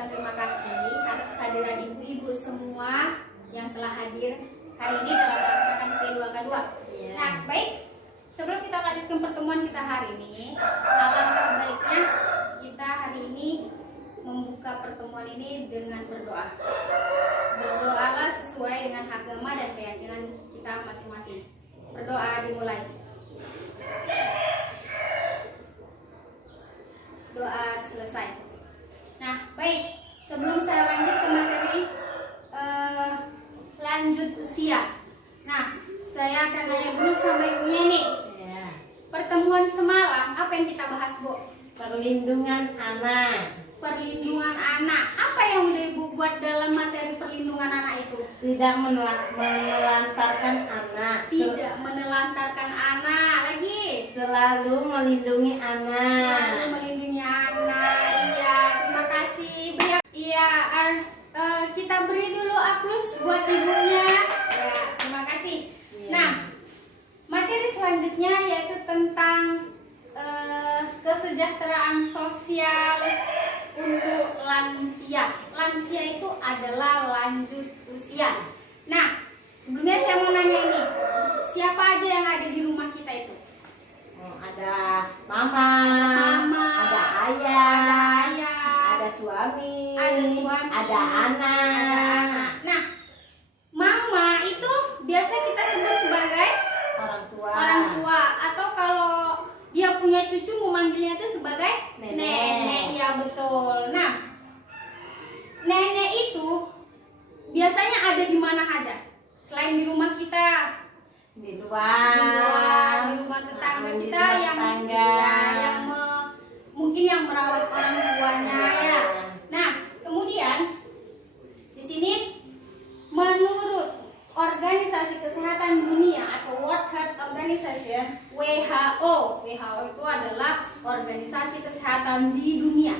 mengucapkan terima kasih atas kehadiran ibu-ibu semua yang telah hadir hari ini dalam rancangan P2K2. Nah, baik, sebelum kita lanjutkan pertemuan kita hari ini, alangkah baiknya kita hari ini membuka pertemuan ini dengan berdoa. Berdoalah sesuai dengan agama dan keyakinan kita masing-masing. Berdoa dimulai. Doa selesai. Nah, baik, sebelum saya lanjut ke materi lanjut usia. Nah, saya akan nanya dulu sama ibunya nih. Pertemuan semalam apa yang kita bahas, Bu? Perlindungan anak. Perlindungan anak. Apa yang udah Ibu buat dalam materi perlindungan anak itu? Tidak menelantarkan anak. Tidak menelantarkan anak. Lagi. Selalu melindungi anak. Selalu melindungi anak. Iya, terima kasih. Iya, kita beri dulu aplaus buat ibunya. Ya, terima kasih. Nah, materi selanjutnya yaitu tentang kesejahteraan sosial untuk lansia. Lansia itu adalah lanjut usia. Nah, sebelumnya saya mau nanya ini, siapa aja yang ada di rumah kita itu? Ada mama, ada ayah, ada suami, ada anak. Nah, mama itu biasa kita sebut sebagai orang tua. Orang tua, atau kalau dia punya cucu memanggilnya itu sebagai nenek. Ya, betul. Nah, nenek itu biasanya ada di mana aja? Selain di rumah kita, Di luar, di rumah tetangga di kita rumah yang tetangga. mungkin yang merawat orang tuanya ya. Nah, kemudian di sini menurut Organisasi Kesehatan Dunia atau World Health Organization (WHO), WHO itu adalah organisasi kesehatan di dunia.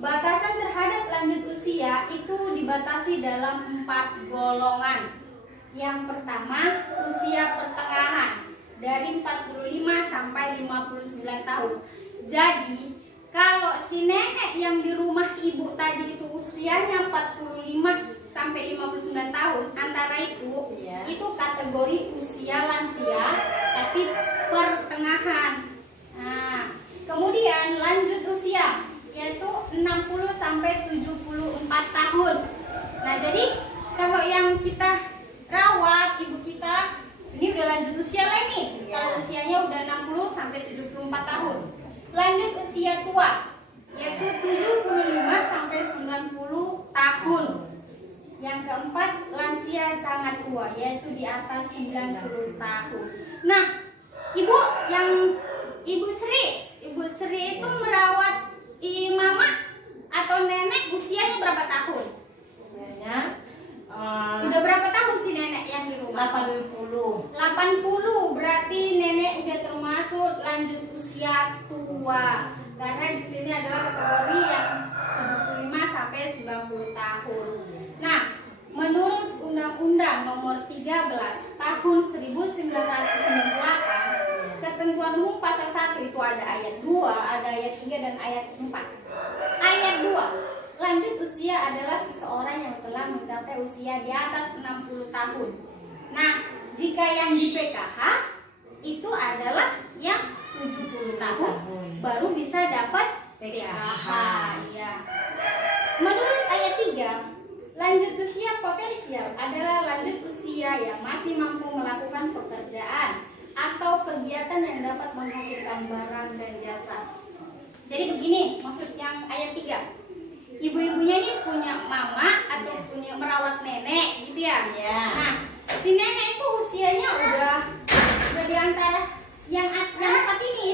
Batasan terhadap lanjut usia itu dibatasi dalam 4 golongan. Yang pertama, usia pertengahan dari 45 sampai 59 tahun. Jadi, kalau si nenek yang di rumah ibu tadi itu usianya 45 sampai 59 tahun, antara itu kategori usia lansia tapi pertengahan. Nah, kemudian lanjut usia yaitu 60 sampai 74 tahun. Nah, jadi kalau yang kita rawat ibu kita ini udah lanjut usia lah nih. Kalau usianya udah 60 sampai 74 tahun. Lanjut usia tua yaitu 75 sampai 90 tahun. Yang keempat, lansia sangat tua yaitu di atas 90 tahun. Nah, Ibu Sri itu merawat mama atau nenek usianya berapa tahun? Usianya Udah berapa tahun si nenek yang di rumah? 80. 80, berarti nenek udah termasuk lanjut usia tua. Karena di sini adalah kategori yang 75 sampai 90 tahun. Nah, menurut Undang-Undang Nomor 13 Tahun 1998, ketentuan umum pasal 1 itu ada ayat 2, ada ayat 3 dan ayat 4. Ayat 2, lanjut usia adalah seseorang yang telah mencapai usia di atas 60 tahun. Nah, jika yang di PKH itu adalah yang 70 tahun baru bisa dapat PKH. Ya. Menurut ayat 3, lanjut usia potensial adalah lanjut usia yang masih mampu melakukan pekerjaan atau kegiatan yang dapat menghasilkan barang dan jasa. Jadi begini maksud yang ayat 3. Ibu-ibunya ini punya mama atau punya merawat nenek gitu ya. Nah, si nenek itu usianya udah di antara yang 4 ini.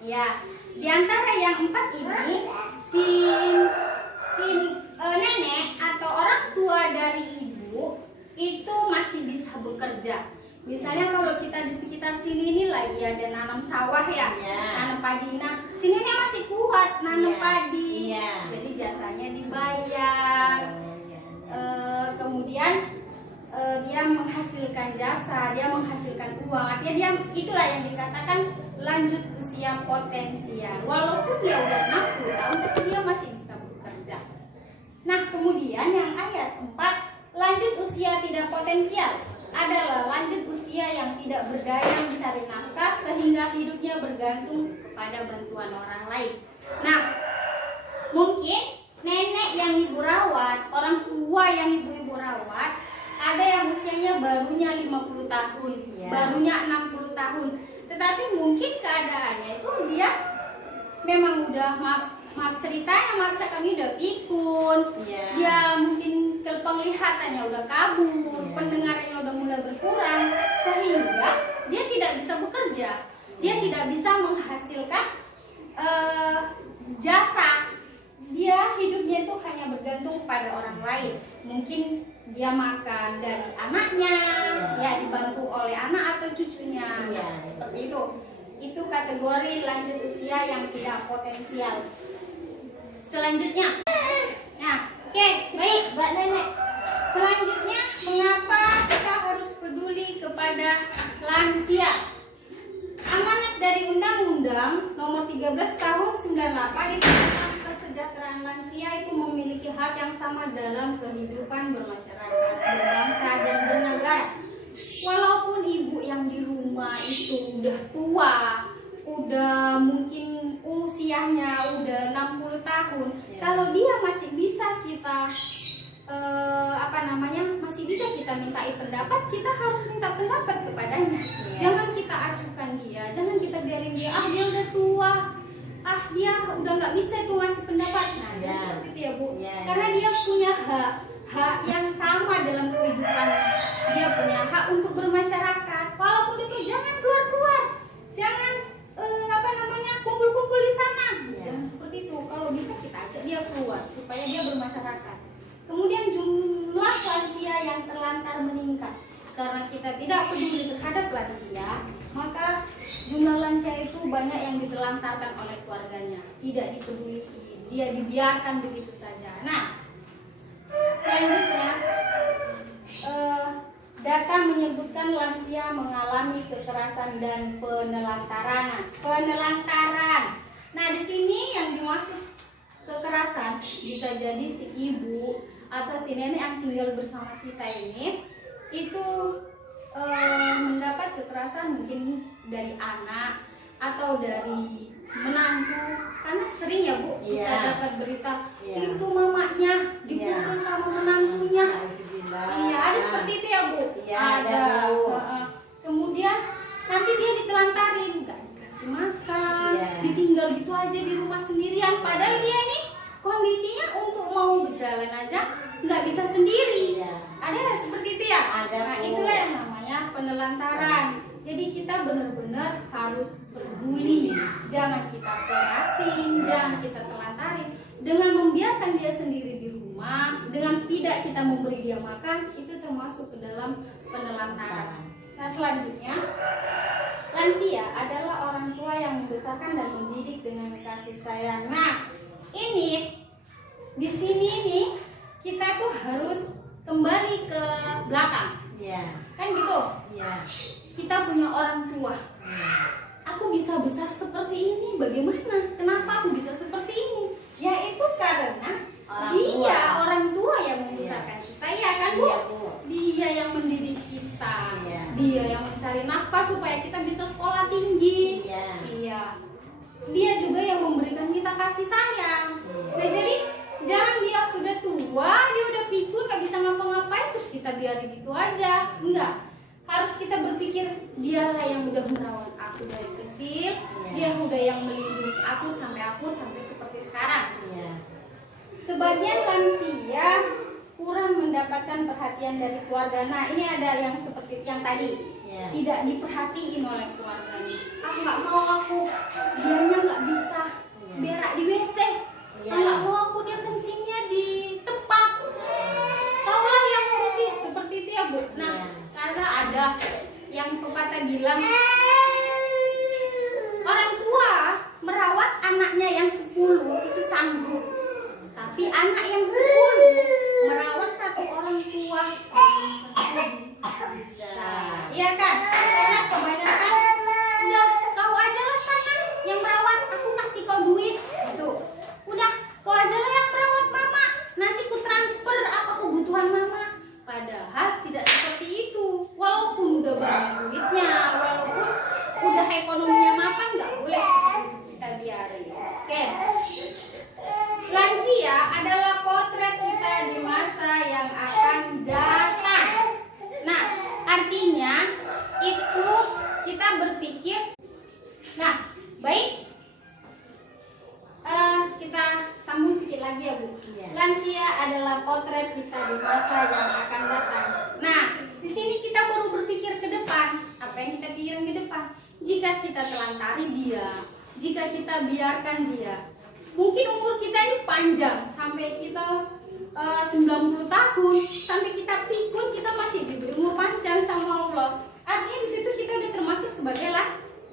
Ya, di antara yang 4 ini si nenek atau orang tua dari ibu itu masih bisa bekerja. Misalnya kalau kita di sekitar sini ini lagi ada nanam sawah ya, nanam padi. Nah, si nenek masih kuat nanam padi. Jadi jasanya dibayar. Kemudian dia menghasilkan jasa, dia menghasilkan uang. Artinya dia itulah yang dikatakan lanjut usia potensial. Walaupun dia udah 60 tahun, tapi dia masih bisa bekerja. Kemudian yang ayat 4, lanjut usia tidak potensial adalah lanjut usia yang tidak berdaya mencari nafkah sehingga hidupnya bergantung kepada bantuan orang lain. Nah, mungkin nenek yang ibu rawat, orang tua yang ibu rawat, ada yang usianya barunya 50 tahun, barunya 60 tahun. Tetapi mungkin keadaannya itu dia memang udah maaf ceritanya, maaf kami udah pikun, dia mungkin penglihatannya udah kabur, pendengarannya udah mulai berkurang, sehingga dia tidak bisa bekerja, dia tidak bisa menghasilkan jasa, dia hidupnya itu hanya bergantung pada orang lain. Mungkin dia makan dari anaknya, ya dibantu oleh anak atau cucunya, seperti itu. Itu kategori lanjut usia yang tidak potensial. Selanjutnya, nah, oke, baik, Mbak Nenek. Selanjutnya, mengapa kita harus peduli kepada lansia? Amanat dari Undang-Undang Nomor 13 Tahun 98 itu tentang kesejahteraan lansia itu memiliki hak yang sama dalam kehidupan bermasyarakat, berbangsa dan bernegara. Walaupun ibu yang di rumah itu udah tua, udah mungkin usianya udah 60 tahun, kalau dia masih bisa kita masih bisa kita mintai pendapat, kita harus minta pendapat kepadanya. Jangan kita acuhkan dia, jangan kita biarin dia, dia udah tua, dia udah nggak bisa itu ngasih pendapat. Nah, seperti itu ya Bu, karena dia punya hak yang sama dalam kehidupannya. Dia punya hak untuk bermasyarakat, walaupun itu jangan keluar-keluar, jangan kumpul-kumpul di sana. Jangan seperti itu. Kalau bisa kita ajak dia keluar supaya dia bermasyarakat. Kemudian jumlah lansia yang terlantar meningkat karena kita tidak peduli terhadap lansia, maka jumlah lansia itu banyak yang ditelantarkan oleh keluarganya, tidak dipeduli, dia dibiarkan begitu saja. Nah, selanjutnya data menyebutkan lansia mengalami kekerasan dan penelantaran. Nah, di sini yang dimaksud kekerasan bisa jadi si ibu atau si nenek yang tinggal bersama kita ini itu mendapat kekerasan mungkin dari anak atau dari menantu, karena sering ya Bu kita dapat berita itu mamanya dipukul sama menantunya. Ada seperti itu ya Bu. Ada. Kemudian nanti dia ditelantarin, nggak dikasih makan, ditinggal gitu aja di rumah sendirian, padahal dia nih kondisinya untuk mau berjalan aja nggak bisa sendiri. Ada nggak seperti itu ya? Nah, itulah yang namanya penelantaran. Jadi kita benar-benar harus peduli, jangan kita kerasin, jangan kita telantarin. Dengan membiarkan dia sendiri di rumah, dengan tidak kita memberi dia makan, itu termasuk ke dalam penelantaran. Nah, selanjutnya, lansia adalah orang tua yang membesarkan dan mendidik dengan kasih sayang. Nah, ini di sini nih kita tuh harus kembali ke belakang, kan gitu. Kita punya orang tua. Aku bisa besar seperti ini, bagaimana? Kenapa aku bisa seperti ini? Yaitu karena orang tua yang membesarkan kita, ya kan Bu? Dia yang mendidik kita, dia yang mencari nafkah supaya kita bisa sekolah tinggi. Dia juga yang memberikan kita kasih sayang. Nah, jadi jangan dia sudah tua, dia udah pikun, nggak bisa ngapa-ngapain terus kita biarin gitu aja. Enggak. Harus kita berpikir, dialah yang udah merawat aku dari kecil, dia udah yang melindungi aku sampai seperti sekarang. Sebagian lansia kurang mendapatkan perhatian dari keluarga. Nah, ini ada yang seperti yang tadi, tidak diperhatiin oleh keluarganya. Nggak mau aku, dianya nggak bisa berak di WC. Nggak mau aku, dia kencingnya di tempat. Taulah yang ngurusi seperti itu ya Bu. Nah, karena ada yang pepatah bilang, orang tua merawat anaknya yang 10 itu sanggup, tapi anak yang 10 merawat satu orang tua bisa. Iya kan? Karena kebanyakan udah kau aja lah sana yang merawat, aku kasih kau duit. Itu udah kau aja lah yang merawat mama, nanti ku transfer yang akan datang. Nah, artinya itu kita berpikir. Nah, baik. Kita sambung sedikit lagi ya Bu. Iya. Lansia adalah potret kita di masa yang akan datang. Nah, di sini kita baru berpikir ke depan. Apa yang kita pikirin ke depan? Jika kita telantari dia, jika kita biarkan dia, mungkin umur kita ini panjang sampai kita 90 tahun, sampai kita pikun kita masih diberi umur panjang sama Allah. Artinya di situ kita udah termasuk sebagai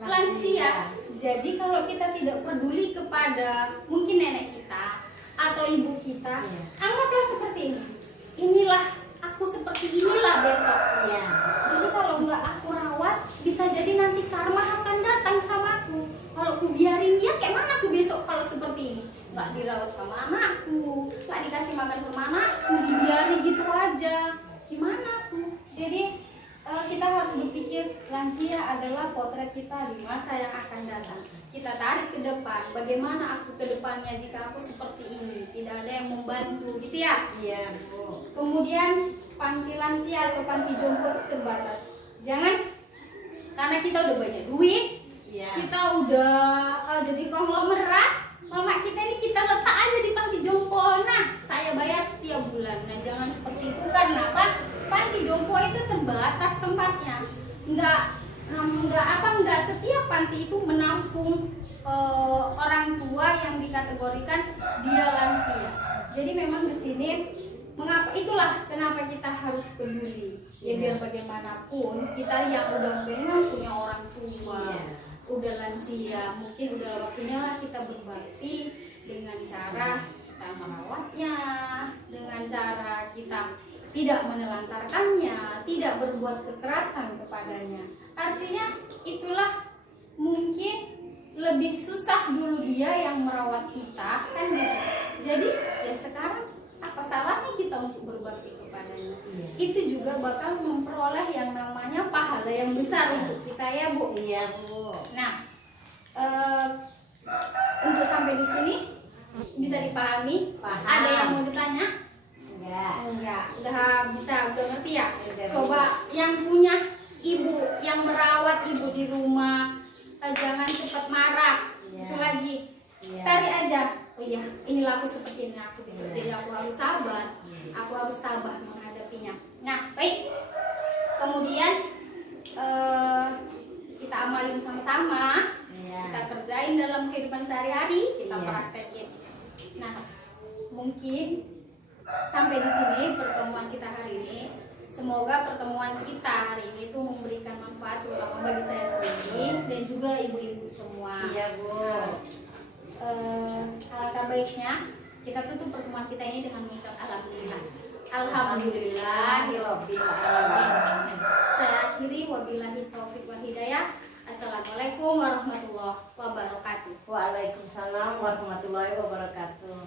lansia. Jadi kalau kita tidak peduli kepada mungkin nenek kita atau ibu kita, anggaplah seperti ini. Inilah aku, seperti inilah besok. Iya. Jadi kalau nggak aku rawat, bisa jadi nanti karma akan datang sama aku. Kalau aku biarin dia, kayak mana aku besok kalau seperti ini? Nggak dirawat sama anakku, nggak dikasih makan sama anakku, dibiarin gitu aja. Gimana aku? Jadi kita harus berpikir lansia adalah potret kita di masa yang akan datang. Kita tarik ke depan, bagaimana aku ke depannya jika aku seperti ini, tidak ada yang membantu, gitu ya. Iya, Bu. Kemudian panti lansia atau panti jompo itu terbatas. Jangan karena kita udah banyak duit, Iya. kita udah jadi konglomerat, mama kita ini kita letak aja di panti jompo. Nah, saya bayar setiap bulan. Nah, jangan seperti itu. Kenapa? Panti jompo itu terbatas tempatnya. Enggak setiap panti itu menampung orang tua yang dikategorikan dia lansia. Jadi memang di sini itulah kenapa kita harus peduli. Ya biar bagaimanapun kita yang udah memang punya orang tua, udah lansia, mungkin udah waktunya lah kita berbakti dengan cara kita merawatnya, dengan cara kita tidak menelantarkannya, tidak berbuat kekerasan kepadanya. Artinya itulah mungkin lebih susah dulu dia yang merawat kita kan gitu. Jadi ya sekarang apa salahnya kita untuk berbakti kepadanya? Iya. Itu juga bakal memperoleh yang namanya pahala yang besar untuk kita ya Bu. Iya, Bu. Nah, untuk sampai di sini bisa dipahami? Paham. Ada yang mau ditanya? Enggak. Udah bisa, udah ngerti ya? Udah, Coba yang punya ibu, yang merawat ibu di rumah, jangan cepat marah. Iya. Itu lagi, Iya. tarik aja. Oh iya, inilah aku seperti ini, aku bisa. Iya. Jadi aku harus sabar, aku harus sabar menghadapinya. Nah, baik. Kemudian kita amalin sama-sama, Iya. kita kerjain dalam kehidupan sehari-hari, kita Iya. praktekin. Nah, mungkin sampai di sini pertemuan kita hari ini. Semoga pertemuan kita hari ini itu memberikan manfaat terutama bagi saya sendiri dan juga ibu-ibu semua. Iya, Bu. Alangkah baiknya kita tutup pertemuan kita ini dengan mengucap alhamdulillah. Alhamdulillahirabbil alamin. Saya akhiri wabillahi taufik wal hidayah. Assalamualaikum warahmatullahi wabarakatuh. Waalaikumsalam warahmatullahi wabarakatuh.